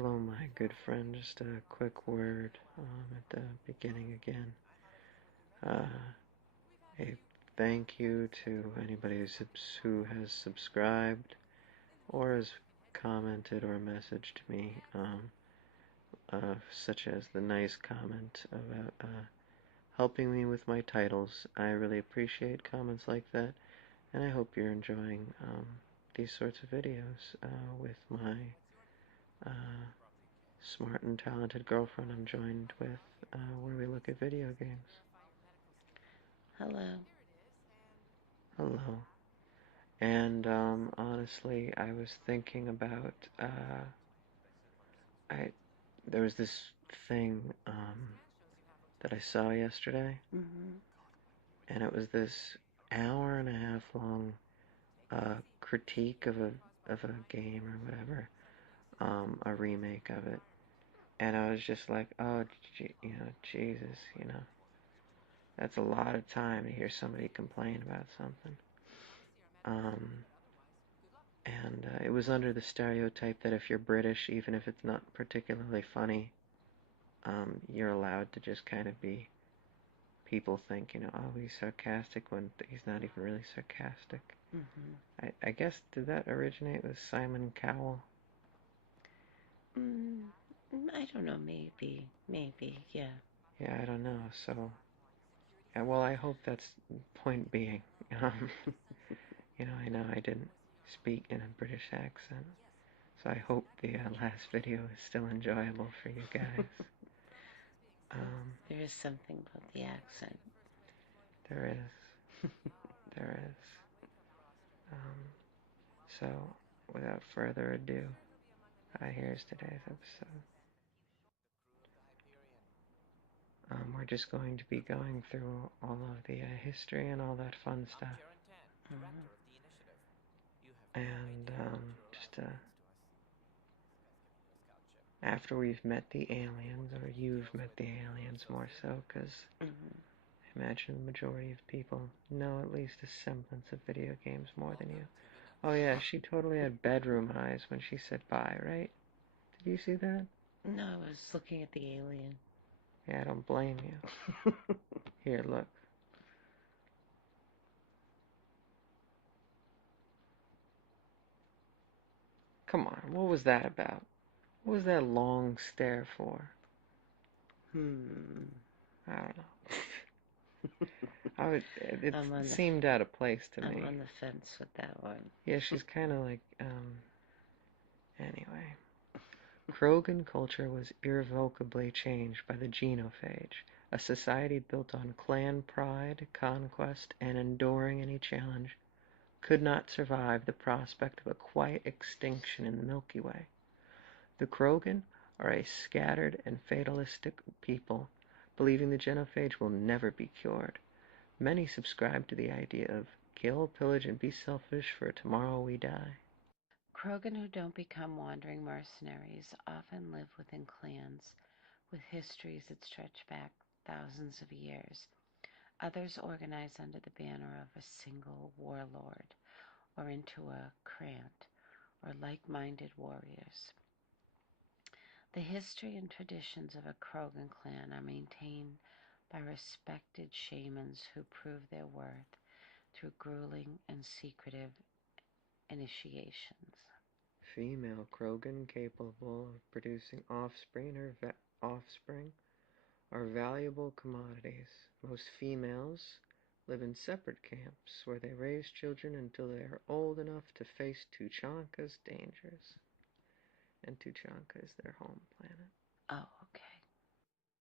Hello, my good friend. Just a quick word at the beginning again. Uh, a thank you to anybody who has subscribed or has commented or messaged me, such as the nice comment about helping me with my titles. I really appreciate comments like that, and I hope you're enjoying these sorts of videos with my uh, smart and talented girlfriend I'm joined with, where we look at video games. Hello. Hello. And honestly, I was thinking about I there was this thing that I saw yesterday, Mm-hmm. and it was this hour and a half long critique of a game or whatever, a remake of it, and I was just like, oh, Jesus, that's a lot of time to hear somebody complain about something. Um, and it was under the stereotype that if you're British, even if it's not particularly funny, you're allowed to just kind of be. People think, oh, he's sarcastic when he's not even really sarcastic. Mm-hmm. I guess, did that originate with Simon Cowell? Mm, I don't know. Maybe. Yeah. Yeah, I don't know. So, yeah, well, I hope that's point being. Um, I know I didn't speak in a British accent. So I hope the last video is still enjoyable for you guys. Um, There is something about the accent. there is, there is. Um, so without further ado, here's today's episode. We're just going to be going through all of the history and all that fun stuff. Mm-hmm. And just after we've met the aliens, or you've met the aliens more so, because Mm-hmm. I imagine the majority of people know at least a semblance of video games more than you. Oh yeah, she totally had bedroom eyes when she said bye, right? Did you see that? No, I was looking at the alien. Yeah, I don't blame you. Here, look. Come on, what was that about? What was that long stare for? Hmm. I don't know. It I'm on the seemed out of place to I'm me. on the fence with that one. Yeah, she's kind of like, anyway. Krogan culture was irrevocably changed by the genophage, a society built on clan pride, conquest, and enduring any challenge, could not survive the prospect of a quiet extinction in the Milky Way. The Krogan are a scattered and fatalistic people, believing the genophage will never be cured. Many subscribe to the idea of kill, pillage, and be selfish, for tomorrow we die. Krogan who don't become wandering mercenaries often live within clans with histories that stretch back thousands of years. Others organize under the banner of a single warlord or into a krant or like-minded warriors. The history and traditions of a Krogan clan are maintained by respected shamans who prove their worth through grueling and secretive initiations. Female Krogan capable of producing offspring are valuable commodities. Most females live in separate camps where they raise children until they are old enough to face Tuchanka's dangers. And Tuchanka is their home planet. Oh, okay.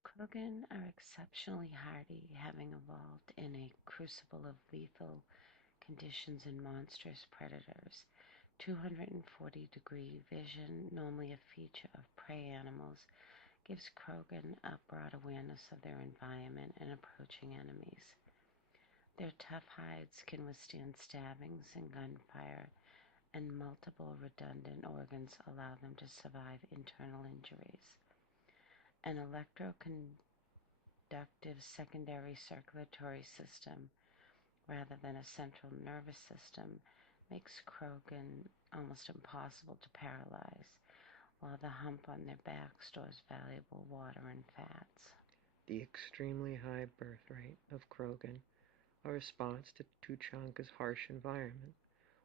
Krogan are exceptionally hardy, having evolved in a crucible of lethal conditions and monstrous predators. 240-degree vision, normally a feature of prey animals, gives Krogan a broad awareness of their environment and approaching enemies. Their tough hides can withstand stabbings and gunfire, and multiple redundant organs allow them to survive internal injuries. An electroconductive secondary circulatory system, rather than a central nervous system, makes Krogan almost impossible to paralyze, while the hump on their back stores valuable water and fats. The extremely high birth rate of Krogan, a response to Tuchanka's harsh environment,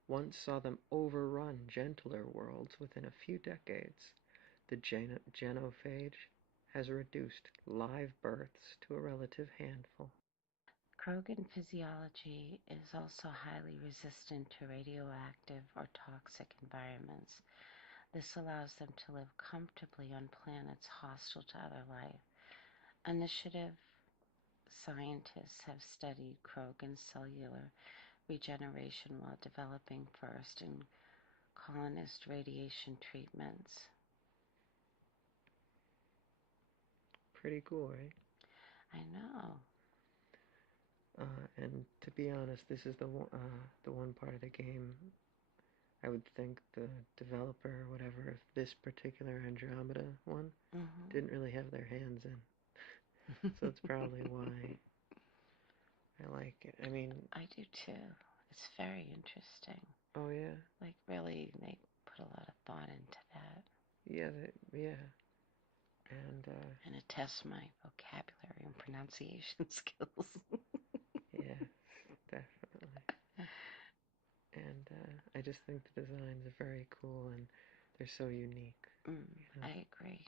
once saw them overrun gentler worlds within a few decades. The genophage has reduced live births to a relative handful. Krogan physiology is also highly resistant to radioactive or toxic environments. This allows them to live comfortably on planets hostile to other life. Initiative scientists have studied Krogan cellular regeneration while developing first and colonist radiation treatments. Pretty cool, right? I know. And to be honest, this is the one part of the game I would think the developer or whatever of this particular Andromeda one didn't really have their hands in. So it's probably why I like it. I mean, I do too. It's very interesting. oh yeah, Like, really, they put a lot of thought into that. yeah, yeah, And it tests my vocabulary and pronunciation skills. yeah, definitely. And I just think the designs are very cool and they're so unique. You know? I agree.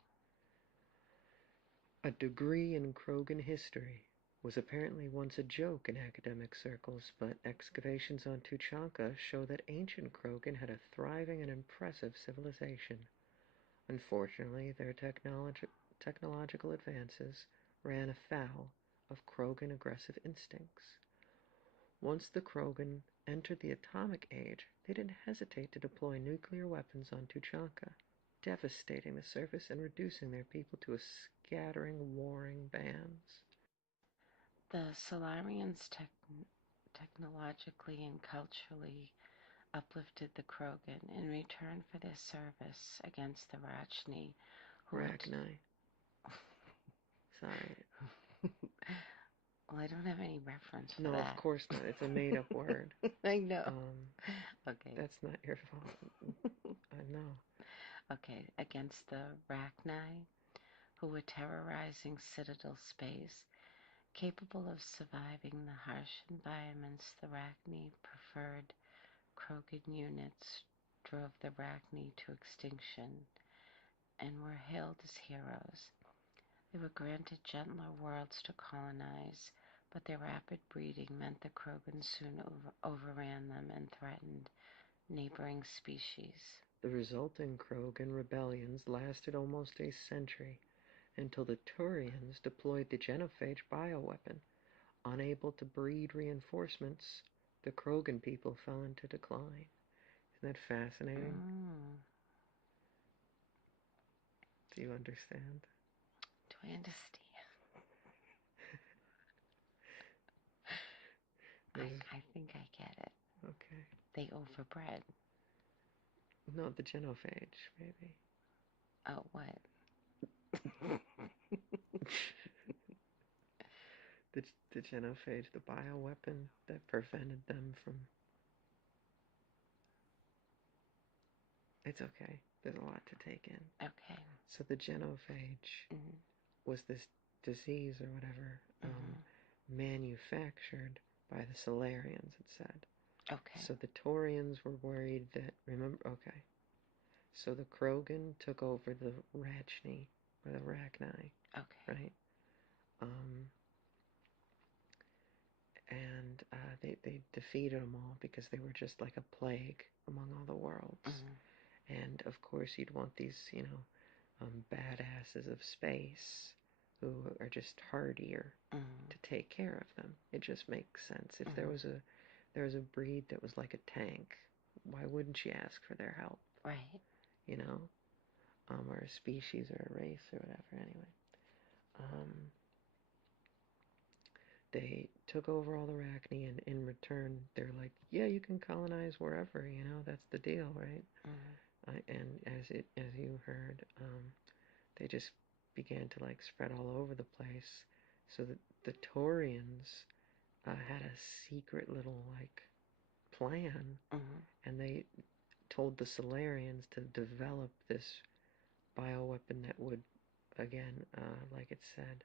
A degree in Krogan history was apparently once a joke in academic circles, but excavations on Tuchanka show that ancient Krogan had a thriving and impressive civilization. Unfortunately, their technological advances ran afoul of Krogan aggressive instincts. Once the Krogan entered the atomic age, they didn't hesitate to deploy nuclear weapons on Tuchanka, devastating the surface and reducing their people to a scattering, warring bands. The Solarians technologically and culturally uplifted the Krogan in return for their service against the Rachni, who Ragni. Sorry. Well, I don't have any reference for No, of that. course not. It's a made-up word. I know. Okay. That's not your fault. I know. Okay, against the Rachni, who were terrorizing Citadel space. Capable of surviving the harsh environments the Rachni preferred, Krogan units drove the Rachni to extinction and were hailed as heroes. They were granted gentler worlds to colonize, but their rapid breeding meant the Krogans soon overran them and threatened neighboring species. The resulting Krogan rebellions lasted almost a century, until the Turians deployed the genophage bioweapon. Unable to breed reinforcements, the Krogan people fell into decline. Isn't that fascinating? Do you understand? Do I understand? I think I get it. Okay. They overbred. No, the genophage, maybe. Oh, what? The genophage, the bioweapon that prevented them from... It's okay. There's a lot to take in. Okay. So the genophage was this disease or whatever manufactured by the Solarians, it said. Okay. So the Taurians were worried that... Remember? Okay. So the Krogan took over the Rachni, or the Rachni. Okay. Right? And they defeated them all because they were just like a plague among all the worlds. And of course, you'd want these, badasses of space who are just hardier to take care of them. It just makes sense. If there was a breed that was like a tank, why wouldn't you ask for their help? Right. You know, or a species or a race or whatever. Anyway, they took over all the Arachne, and in return, they're like, yeah, you can colonize wherever. That's the deal, right? And as you heard, they just began to like spread all over the place. So the Taurians had a secret little like plan, and they told the Solarians to develop this bioweapon that would, again, like it said,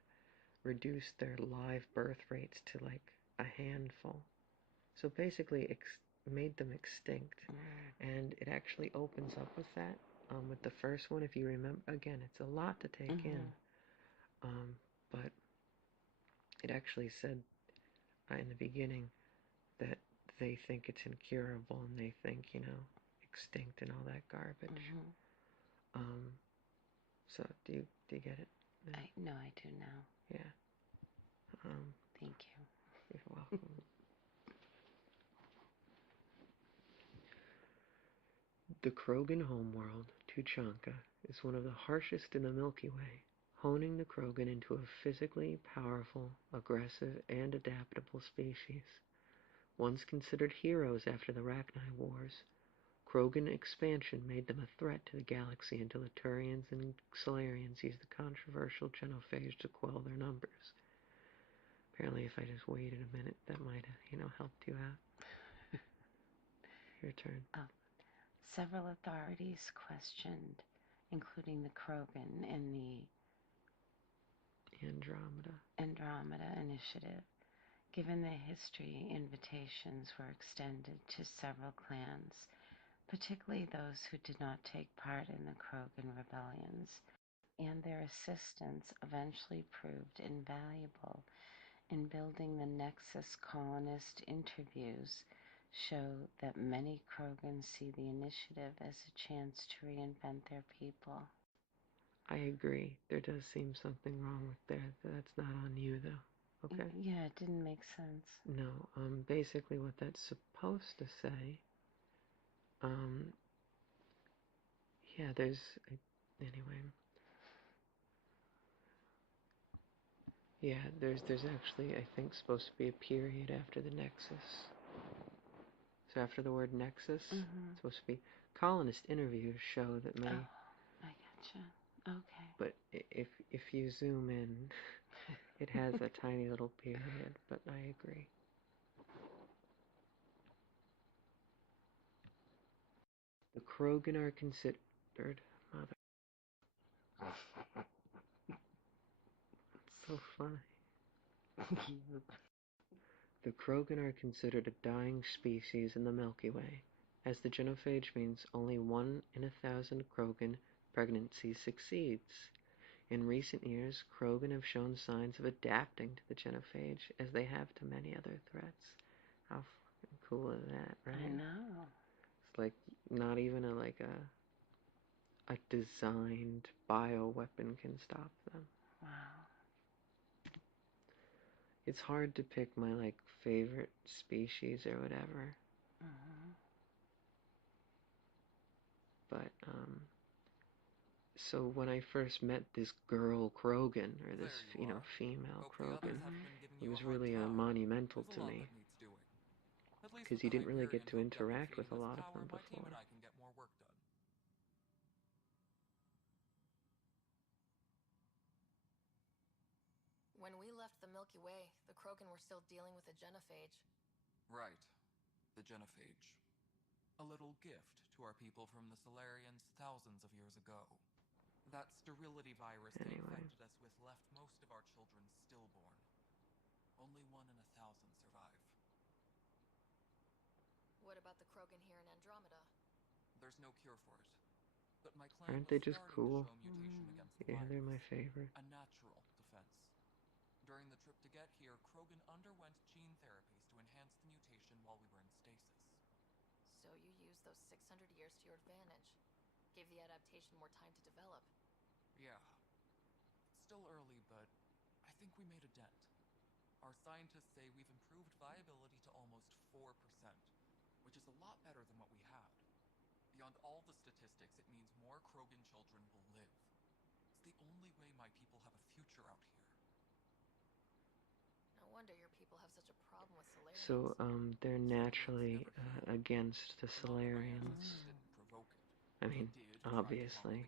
reduce their live birth rates to like a handful. So basically, made them extinct. And it actually opens up with that. With the first one, if you remember, again, it's a lot to take in. But it actually said in the beginning that they think it's incurable and they think, extinct and all that garbage. Um, so do you get it? No, I do now. Yeah. Thank you. You're welcome. The Krogan homeworld, Tuchanka, is one of the harshest in the Milky Way, honing the Krogan into a physically powerful, aggressive, and adaptable species. Once considered heroes after the Rachni Wars, Krogan expansion made them a threat to the galaxy until the Turians and Solarians used the controversial genophage to quell their numbers. Apparently, if I just waited a minute, that might have, helped you out. Your turn. Several authorities questioned, including the Krogan and the Andromeda Initiative. Given the history, invitations were extended to several clans, particularly those who did not take part in the Krogan rebellions, and their assistance eventually proved invaluable in building the Nexus. Colonist interviews show that many Krogans see the initiative as a chance to reinvent their people. I agree. There does seem something wrong with that. That's not on you, though. Okay? Yeah, it didn't make sense. No. Basically what that's supposed to say, yeah, anyway. Yeah, there's actually, I think, supposed to be a period after the Nexus. So after the word Nexus, it's supposed to be colonist interviews show that many. Oh, I gotcha. Okay. But if you zoom in, it has a tiny little period. But I agree. The Krogan are considered mother. It's so funny. The Krogan are considered a dying species in the Milky Way, as the genophage means only 1 in 1,000 Krogan pregnancies succeeds. In recent years, Krogan have shown signs of adapting to the genophage, as they have to many other threats. How fucking cool is that, right? I know. It's like not even a designed bioweapon can stop them. Wow. It's hard to pick my favorite species or whatever. But so when I first met this girl Krogan, or this female Krogan, it was really monumental to me, because you didn't really get to interact with a lot of them before. When we left the Milky Way, the Krogan were still dealing with the genophage. Right. The genophage. A little gift to our people from the Solarians thousands of years ago. That sterility virus they infected us with left most of our children stillborn. Only 1 in 1,000 survive. What about the Krogan here in Andromeda? There's no cure for it. But my clan Aren't was they just starting cool? to show mutation against the Yeah, virus. they're my favorite. A natural defense. During the trip to get here, Krogan underwent gene therapies to enhance the mutation while we were in stasis. So you used those 600 years to your advantage. Gave the adaptation more time to develop. Yeah. It's still early, but I think we made a dent. Our scientists say we've improved viability to almost 4%, which is a lot better than what we had. Beyond all the statistics, it means more Krogan children will live. It's the only way my people have a future out here. No wonder your people have such a problem with Solarians. So, they're naturally against the Solarians. I mean, obviously.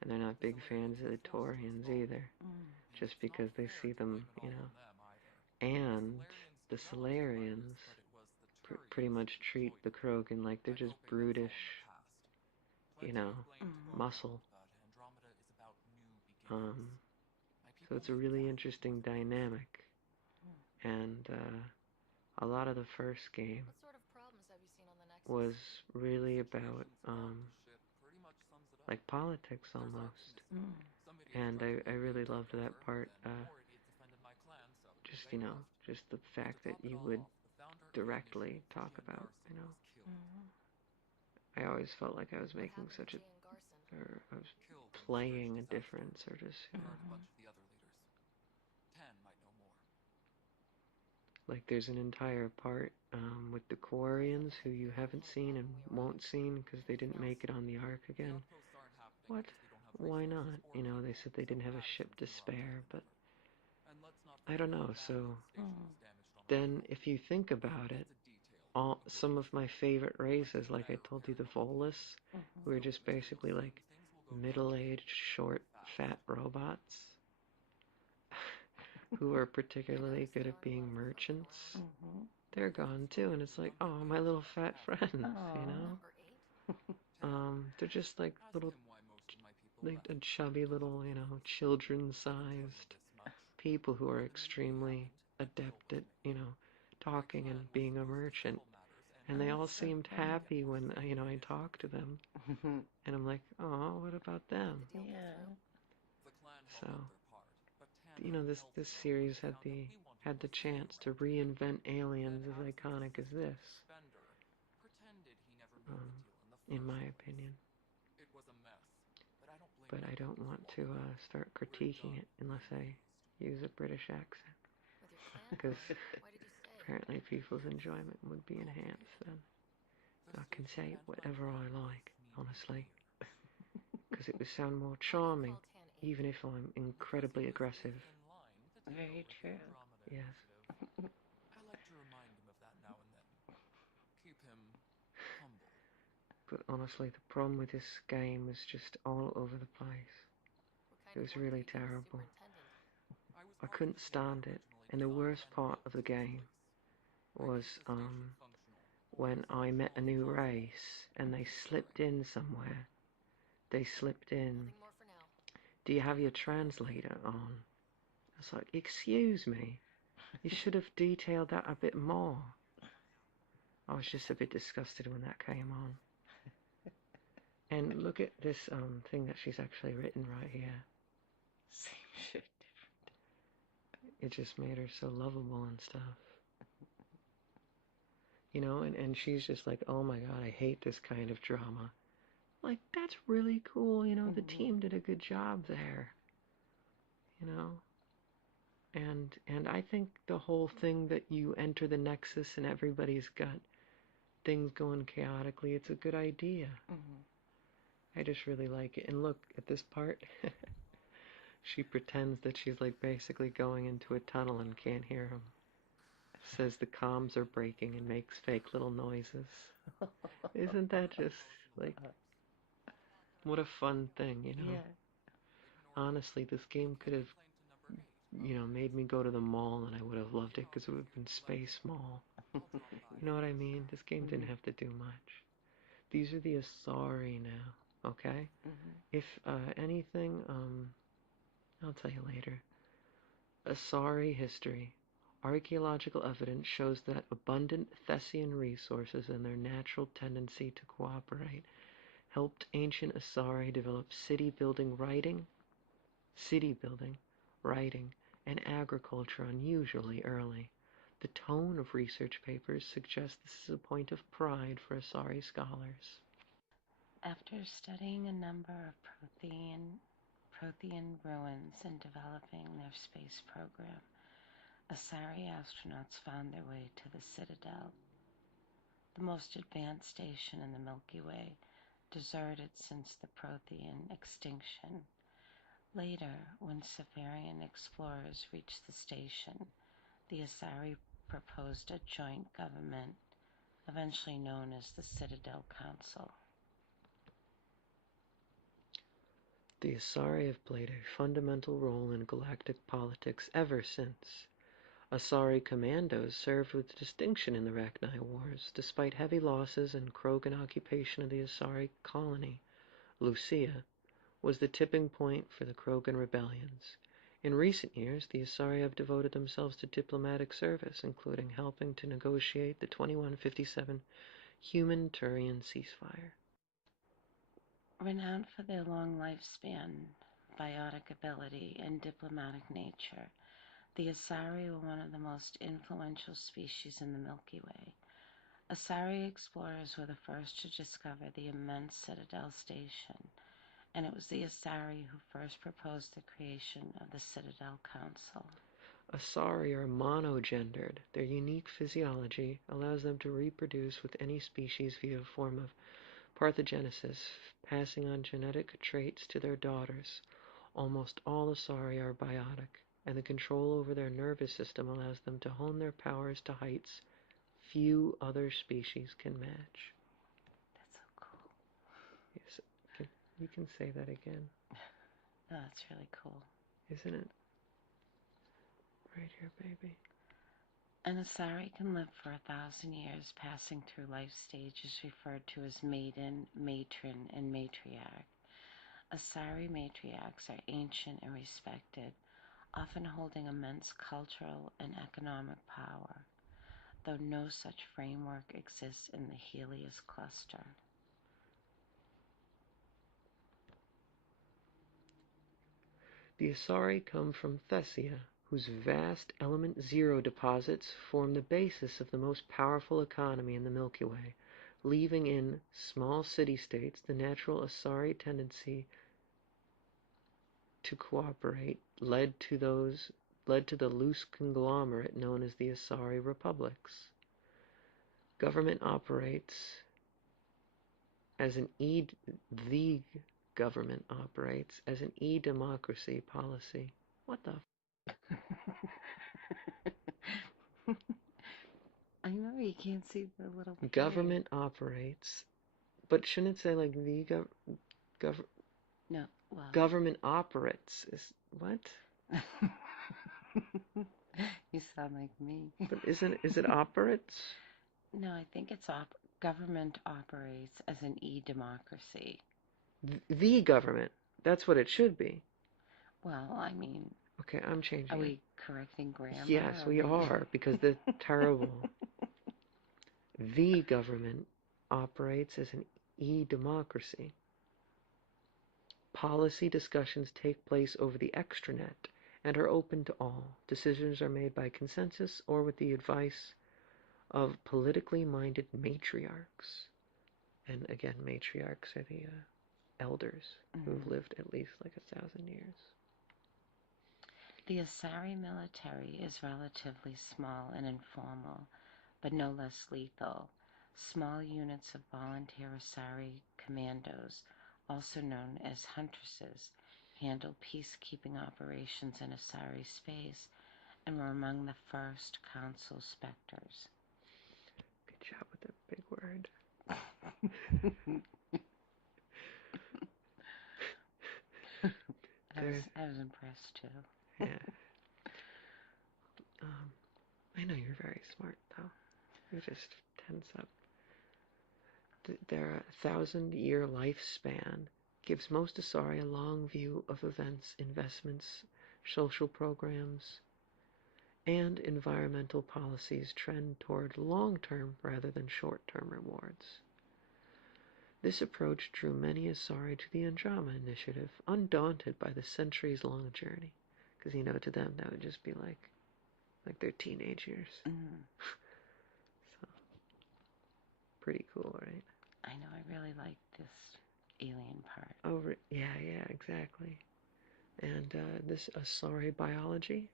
And they're not big fans of the Taurians either. Just because they see them, And the Solarians pretty much treat the Krogan like they're just brutish, muscle. So it's a really interesting dynamic. And a lot of the first game What sort of problems have you seen on the Nexus? was really about Situations about the ship pretty much sums it up. like politics There's almost. optimism. Some idiots And tried to I make me really a loved that takeover, part. then more idiots offended my clan, so Just they left. just the And to fact that top it you all would off, the founder of the directly initiative, talk Jay and about. Garson, was killed. I always felt like I was What making happened such to a, Jay and Garson? or I was Killed in playing a skirmishes difference, or afterward. just Guard a bunch of the other leaders. 10 might know more. like there's an entire part with the Quarians who you haven't seen and won't seen because they didn't make it on the Ark The again. outposts aren't happening What? because we don't have Why resources not? or You know, they people, said they so didn't have a ship Addison's to the rock spare, taking but over. And let's not I forget don't how know. badly So the station was damaged on then, arrival. if you think about it, That's a detail we all wouldn't put some in the of my script. favorite Might need races, a like I better told you, the repair company. Volus, were Building just materials basically soon, like things will go downhill middle-aged, short, fast. fat robots who are I particularly noticed good there at aren't a lot being of equipment merchants. around. They're gone too, and it's like, oh, my little fat friends, you know? Number 8? They're just like Ask little, him why most of my people like left. chubby He'll have little, a you good know, reason. I can tell you children-sized this much. people who are When the mutiny extremely happened, a deal adept was at, made. My talking clan and was being a supposed to merchant. settle matters, and And they all Addison seemed would get happy most when, of the I initiative. talked to them. And I'm like, oh, what about Did them? the deal go through? The clan held up So, their part, but Tanner this held this firm when series they found out we wanted had the to stay chance to around here. reinvent aliens Then as Addison's iconic as assistant, this, Spender, pretended he never made um, the deal in the in first my place. opinion. It was a mess, but I don't blame But the I don't founders want for to walking out. start We're critiquing done it unless being I used. use a British accent, With your clan because gone, why did you stay? apparently people's enjoyment would be enhanced then. The I can station say and my whatever I clan both like, need me honestly, here. because it would sound more Why do you charming, call Tan 8? even if I'm Because incredibly he was the aggressive. thin line to take Very over the true. Andromeda Yes. initiative. I like to remind him of that now and then. Keep him humble. But honestly, the problem with this game was just all over the place. What kind It of was work really did you do as terrible. superintendent? I was I part of couldn't the team that stand it. originally And the designed worst and part built of the this game place. I was keep the station functional, when I as met a well as new possible. race and they slipped Sharing. in somewhere. They slipped in, Nothing more for now. do you have your translator on? I was like, excuse me, you should have detailed that a bit more. I was just a bit disgusted when that came on. And look at this thing that she's actually written right here. Same shit, different. It just made her so lovable and stuff. And she's just like, oh my god, I hate this kind of drama. Like, that's really cool, the team did a good job there. And I think the whole thing that you enter the Nexus and everybody's got things going chaotically, it's a good idea. I just really like it. And look at this part. She pretends that she's like basically going into a tunnel and can't hear him. Says the comms are breaking and makes fake little noises. Isn't that just like, what a fun thing, Yeah. Honestly, this game could have, made me go to the mall and I would have loved it because it would have been Space Mall. You know what I mean? This game didn't have to do much. These are the Asari now, okay? If anything, I'll tell you later. Asari history. Archaeological evidence shows that abundant Thessian resources and their natural tendency to cooperate helped ancient Asari develop city building, writing, and agriculture unusually early. The tone of research papers suggests this is a point of pride for Asari scholars. After studying a number of Prothean ruins and developing their space program, Asari astronauts found their way to the Citadel, the most advanced station in the Milky Way, deserted since the Prothean extinction. Later, when Severian explorers reached the station, the Asari proposed a joint government, eventually known as the Citadel Council. The Asari have played a fundamental role in galactic politics ever since. Asari commandos served with distinction in the Rachni Wars, despite heavy losses and Krogan occupation of the Asari colony, Lucia, was the tipping point for the Krogan rebellions. In recent years, the Asari have devoted themselves to diplomatic service, including helping to negotiate the 2157 human-Turian ceasefire. Renowned for their long lifespan, biotic ability, and diplomatic nature, the Asari were one of the most influential species in the Milky Way. Asari explorers were the first to discover the immense Citadel Station, and it was the Asari who first proposed the creation of the Citadel Council. Asari are monogendered. Their unique physiology allows them to reproduce with any species via a form of parthenogenesis, passing on genetic traits to their daughters. Almost all Asari are biotic, and the control over their nervous system allows them to hone their powers to heights few other species can match. That's so cool. Yes, you can say that again. No, that's really cool. Isn't it? Right here, baby. An Asari can live for 1,000 years, passing through life stages referred to as maiden, matron, and matriarch. Asari matriarchs are ancient and respected, often holding immense cultural and economic power, though no such framework exists in the Helios cluster. The Asari come from Thessia, whose vast element zero deposits form the basis of the most powerful economy in the Milky Way, leaving in small city-states the natural Asari tendency to cooperate led to the loose conglomerate known as the Asari republics. Government operates as an the government operates as an e-democracy policy. What the I know you can't see the little government operates, but shouldn't it say like the No, well. government operates is what? You sound like me. But is it operates? No, I think it's government operates as an e-democracy. The government. That's what it should be. Well, I mean, Okay, I'm changing are it. we correcting grammar? Yes, we are, because the terrible. The government operates as an e-democracy. Policy discussions take place over the extranet and are open to all. Decisions are made by consensus or with the advice of politically minded matriarchs. And again, matriarchs are the elders who've lived at least like 1,000 years. The Asari military is relatively small and informal, but no less lethal. Small units of volunteer Asari commandos, also known as huntresses, handled peacekeeping operations in Asari space and were among the first council specters. Good job with that big word. I was impressed too. Yeah. I know you're very smart though. You just tense up. Their 1,000-year lifespan gives most Asari a long view of events, investments, social programs, and environmental policies trend toward long-term rather than short-term rewards. This approach drew many Asari to the Andromeda initiative, undaunted by the centuries-long journey. Because, to them that would just be like their teenage years. So, pretty cool, right? I know, I really like this alien part. Oh, yeah, exactly. And this Asari biology?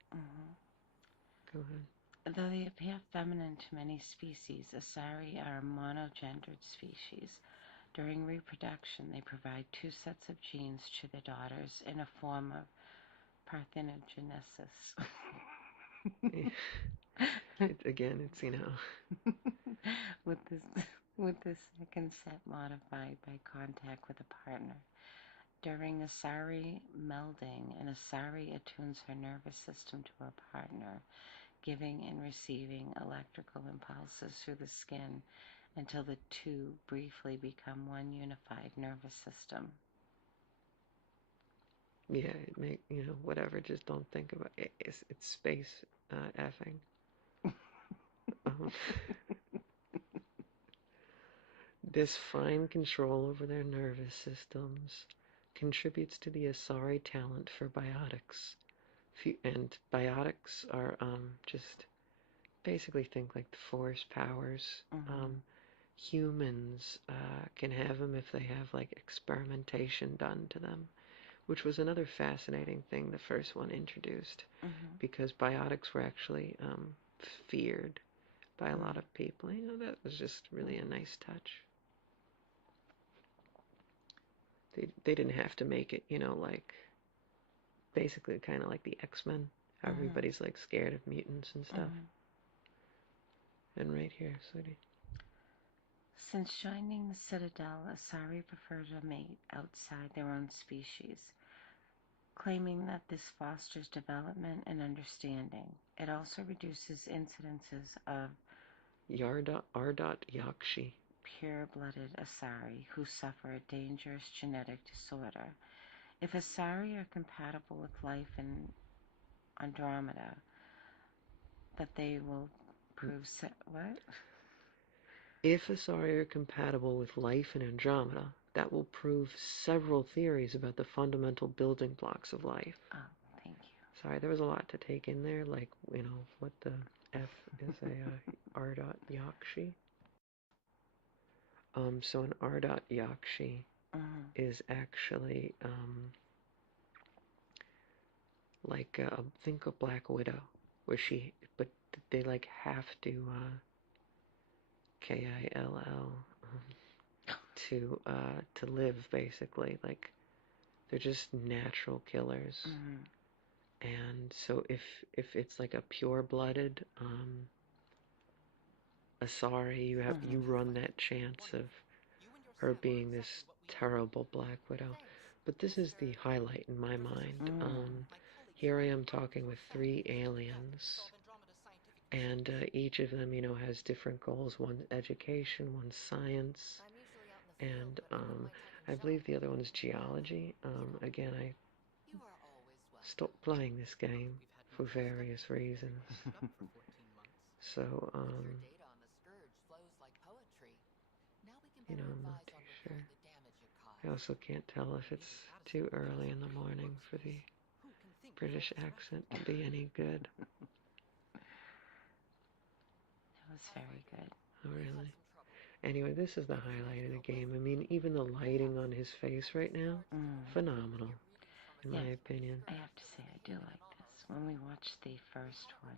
Go ahead. Though they appear feminine to many species, Asari are a monogendered species. During reproduction, they provide two sets of genes to their daughters in a form of parthenogenesis. Again, it's with the second set modified by contact with a partner. During Asari melding, an Asari attunes her nervous system to her partner, giving and receiving electrical impulses through the skin until the two briefly become one unified nervous system. Yeah, whatever. Just don't think about it. It's space effing. Um, this fine control over their nervous systems contributes to the Asari talent for biotics. And biotics are just basically think like the force powers. Humans can have them if they have like experimentation done to them, which was another fascinating thing the first one introduced, because biotics were actually feared by a lot of people. That was just really a nice touch. They didn't have to make it, like basically kind of like the X-Men. How everybody's like scared of mutants and stuff. And right here, sweetie. Since joining the Citadel, Asari prefer to mate outside their own species, claiming that this fosters development and understanding. It also reduces incidences of Ardot Yakshi, pure-blooded Asari who suffer a dangerous genetic disorder. If Asari are compatible with life in Andromeda, that they will prove what? If Asari are compatible with life in Andromeda, that will prove several theories about the fundamental building blocks of life. Oh, thank you. Sorry, there was a lot to take in there, like, what the F is a Ardot Yakshi. So an Ardot Yakshi is actually, like, think a Black Widow, where but they, like, have to, Kill, to live, basically. Like, they're just natural killers. And so if it's like a pure-blooded Asari, you run that chance of her being this terrible Black Widow. But this is the highlight in my mind. Here I am talking with 3 aliens, and each of them, has different goals. One's education, one's science, and I believe the other one's geology. Again, I stopped playing this game for various reasons. So, I'm not too sure. I also can't tell if it's too early in the morning for the British accent to be any good. It was very good. Oh, really? Anyway, this is the highlight of the game. I mean, even the lighting on his face right now, phenomenal, in my opinion. I have to say, I do like this. When we watched the first one,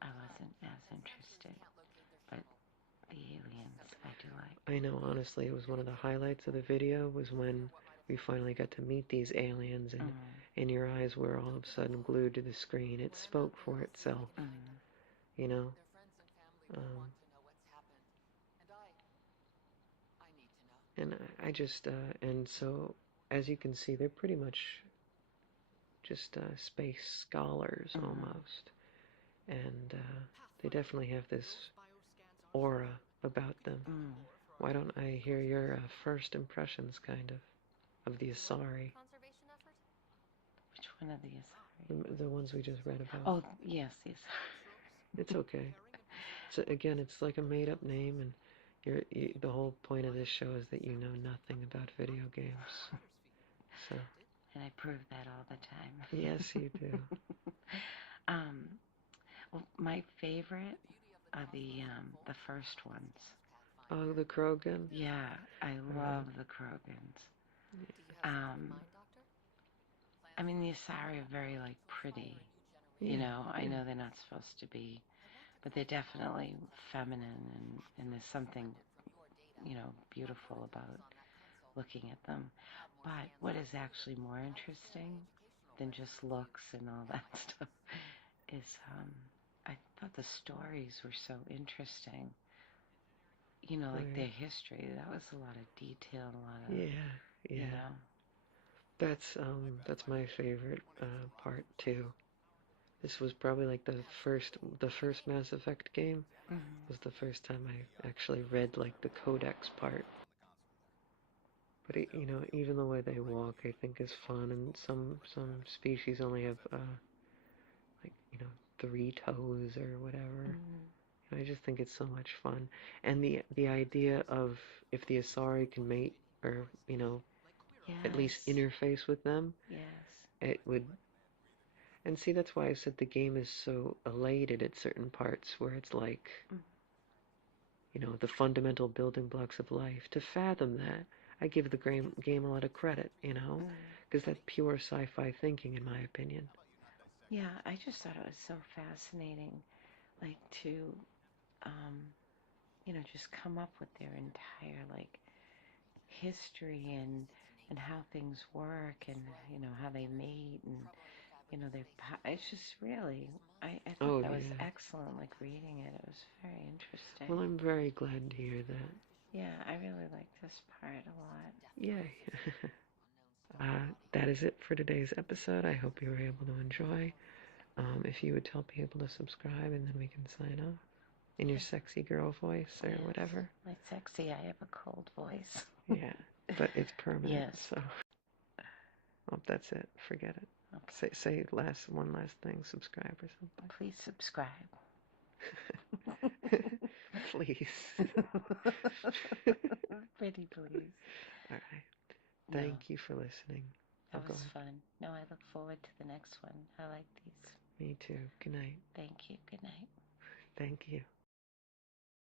I wasn't as interested, but the aliens, I do like. I know, honestly, it was one of the highlights of the video was when we finally got to meet these aliens, and your eyes were all of a sudden glued to the screen. It spoke for itself, you know? And I just, and so, as you can see, they're pretty much just space scholars almost. And they definitely have this aura about them. Why don't I hear your first impressions, kind of the Asari? Which one of the Asari? The ones we just read about. Oh, yes, yes. It's okay. So again, it's like a made-up name, and the whole point of this show is that you know nothing about video games. So. And I prove that all the time. Yes, you do. Well, my favorite are the first ones. Oh, the Krogans? Yeah, I love the Krogans. I mean, the Asari are very, like, pretty. I know they're not supposed to be, but they're definitely feminine, and there's something, beautiful about looking at them. But what is actually more interesting than just looks and all that stuff is I thought the stories were so interesting. Like their history. That was a lot of detail, a lot of yeah. That's my favorite part too. This was probably like the first Mass Effect game. Was the first time I actually read like the codex part. But even the way they walk, I think is fun. And some species only have like 3 toes or whatever. I just think it's so much fun. And the idea of if the Asari can mate or at least Yes. interface with them, Yes. it would. And see, that's why I said the game is so elated at certain parts where it's like, the fundamental building blocks of life. To fathom that, I give the game a lot of credit, because that's pure sci-fi thinking, in my opinion. Yeah, I just thought it was so fascinating, like to, just come up with their entire like history and how things work and how they mate and it's just really I thought Oh that was yeah. excellent, like reading it. It was very interesting. Well, I'm very glad to hear that. Yeah, I really like this part a lot. Yay. That is it for today's episode. I hope you were able to enjoy. If you would tell people to subscribe, and then we can sign off in your sexy girl voice or Yes, whatever. my sexy, I have a cold voice. Yeah, but it's permanent. Yes. So, that's it. Forget it. Okay. Say one last thing. Subscribe or something. Please subscribe. Please. Pretty please. All right. No, Thank you for listening. that Go was ahead. fun. No, I look forward to the next one. I like these. Me too. Good night. Thank you. Good night. Thank you.